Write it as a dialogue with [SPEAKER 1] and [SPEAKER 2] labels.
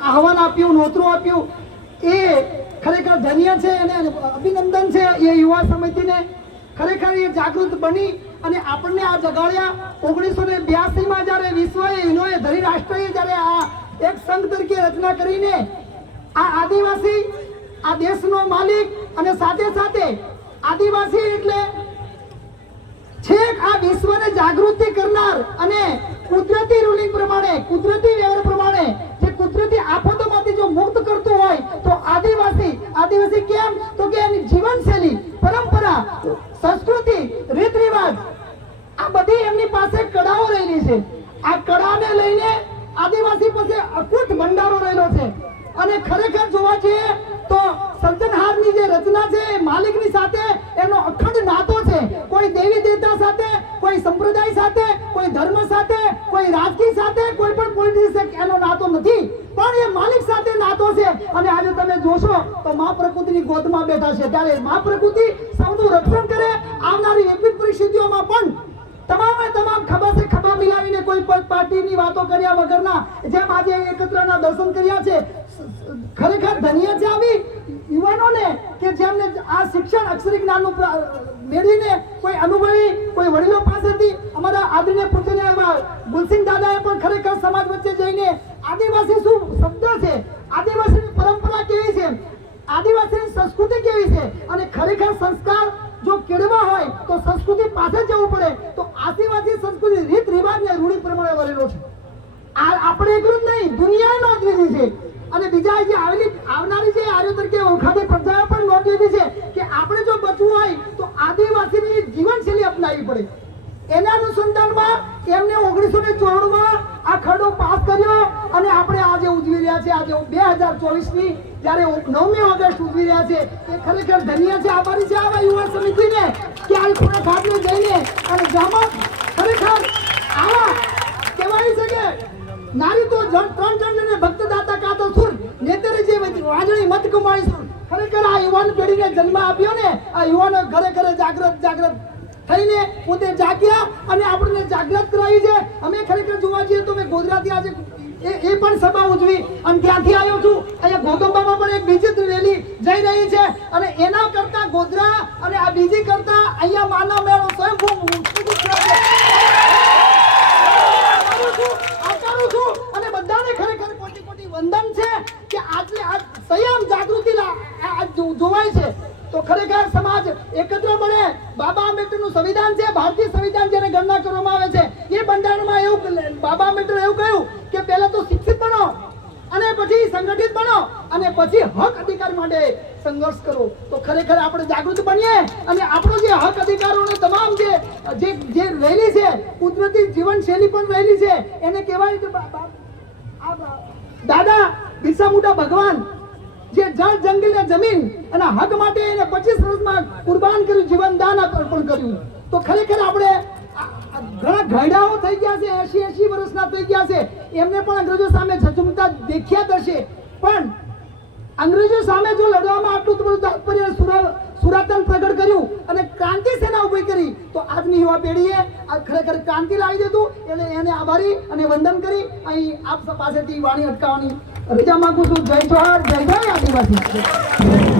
[SPEAKER 1] આહવાન આપ્યું, નોતરું આપ્યું. એ ખરેખર ધન્ય છે અને અભિનંદન છે એ યુવા સમિતિને. ખરેખર એ જાગૃત બની અને આપણને આ જગાડ્યા. ઓગણીસો ને બ્યાસીમાં જ્યારે વિશ્વએ યુનોએ ધરી રાષ્ટ્રએ જ્યારે આ એક સંઘ તરીકે રચના કરીને આ આદિવાસી, આ દેશનો માલિક અને સાથે સાથે આદિવાસી એટલે છેક આ વિશ્વને જાગૃતિ કરનાર અને કુદરતી રૂલિંગ પ્રમાણે કુદરતી વ્યવહાર પ્રમાણે જે કુદરતી આફતોમાંથી જો મુક્ત કરતું હોય તો આદિવાસી કેમ? તો કે એની જીવનશૈલી, પરંપરા, સંસ્કૃતિ રીત રિવાજ આ બધી એમની પાસે કળાઓ રહેલી છે. આ કળાને લઈને આદિવાસી પાસે અકૂટ ભંડારો રહેલો છે. અને ખરેખર જોવા જઈએ તો સર્જનહારની જે રચના છે, એ માલિકની સાથે એનો અખંડ નાતો છે. કોઈ દેવી દેવતા સાથે, કોઈ સંપ્રદાય સાથે કોઈ ધર્મ સાથે, કોઈ રાજકી સાથે, કોઈ પણ પોલિટિક્સ એનો નાતો નથી. પણ એ માલિક સાથે નાતો છે. અને આજે તમે જોશો તો મા પ્રકૃતિની ગોદમાં બેઠા છે. ત્યારે મા પ્રકૃતિ સૌનું રક્ષણ કરે આવનારી વિપરીત પરિસ્થિતિઓમાં પણ. તમામે તમામ ખભા સે ખભા મિલાવીને કોઈ પાર્ટીની વાતો કર્યા વગરના, જેમ આજે એકત્રના દર્શન કર્યા છે ખરેખર ધન્ય છે આવી યુવાનોને કે જેમને આ શિક્ષણ અક્ષરી જ્ઞાનનું મેળવીને કોઈ અનુભવી, કોઈ વડીલો પાસેથી અમારા આદરણીય પૂજનીય ગુલસિંહ દાદાએ પણ ખરેખર સમાજ વચ્ચે જઈને આદિવાસી શું શબ્દ છે? આદિવાસીની પરંપરા કેવી છે? આદિવાસીની સંસ્કૃતિ કેવી છે? અને ખરેખર સંસ્કાર જો કેળવા હોય તો સંસ્કૃતિ પાસે જવું પડે. તો આદિવાસી સંસ્કૃતિ રીત રિવાજ ને રૂઢિ પ્રમાણે વળેલો છે. આ આપણે એટલું જ નહીં દુનિયાએ નોંધ લીધી છે. અને બીજા જે આવેલી, આવનારી જે આર્યો તરીકે ઓળખાતી પ્રજાએ પણ નોંધ લીધી છે કે આપણે જો બચવું હોય તો આદિવાસીની જીવનશૈલી અપનાવવી પડે. એના અનુસંધાનમાં એમને ઓગણીસો ને ચોરાણુંમાં આ ખરડો પાસ કર્યો અને આપણે આજે ઉજવી રહ્યા છે આજે બે હજાર ચોવીસની જ્યારે નવમી ઓગસ્ટ ઉજવી રહ્યા છે, એ ખરેખર ધન્ય છે. આભારી છે આવા યુવા સમિતિને કે આ ખૂણે ખાટલે જઈને અને ગામમાં ખરેખર આવા કહેવાય છે કે નારી તો ત્રણ જણને ભક્ત દાતા કાતો સુર, નેતરે જે વાંજણી મત કમાણી સુર. ખરેખર આ યુવાન પેઢીને જન્મ આપ્યો ને, આ યુવાનો ઘરે ઘરે જાગૃત જાગૃત થઈને પોતે જાગ્યા અને આપણને જાગૃત કરાવી છે. અમે ખરેખર જોવા જઈએ તો મેં ગોધરાથી આજે એ એ પણ સભા ઉજવી અને ત્યાંથી આવ્યો છું. અહીંયા ગોગંબામાં પણ એક બીજી રેલી જઈ રહી છે અને એના કરતા ગોધરા અને આ બીજી કરતા અહીંયા માનવ મેળો સ્વયંભૂ અને બધાને ખરેખર કોટી વંદન છે કે આટલી આ સંયમ જાગૃતિ જોવાય છે. તો ખરેખર સમાજ એકત્ર બને બાબા આંબેડકરનું સંવિધાન છે, ભારતીય સંવિધાન જેને ગણના કરવામાં આવે છે, એ બંધારણમાં એવું બાબા આંબેડકર એવું કહ્યું કે પહેલા તો શિક્ષિત બનો અને પછી સંગઠિત બનો અને પછી હક અધિકાર માટે સંઘર્ષ કરો. તો ખરેખર આપણે જાગૃત બનીએ અને આપણો જે હક અધિકારોનો તમામ જે જે જે રહેલી છે, કુદરતી જીવનશૈલી પણ રહેલી છે, એને કહેવાય કે દાદા બિરસા મુંડા ભગવાન જે જળ, જંગલ ને જમીન અને હક માટે એને પચીસ વર્ષમાં કુરબાન કર્યું તો ખરેખર આપણે ઘણા ઘરડાઓ થઈ ગયા છે એસી એસી વર્ષના થઈ ગયા છે. એમને પણ અંગ્રેજો સામે ઝઝુમતા દેખ્યા હશે. પણ અંગ્રેજો સામે જો લડવામાં આટલું બધું તાત્પર્ય સુરા- સુરાતન પ્રગટ કર્યું અને ક્રાંતિ સેના ઊભી કરી, તો આજની યુવા પેઢીએ આ ખરેખર ક્રાંતિ લાવી દીધું. એટલે એને આભારી અને વંદન કરી. અહીં આપ પાસેથી વાણી અટકાવવાની રજા માંગુ છું. જય જોહાર, જય જય આદિવાસી.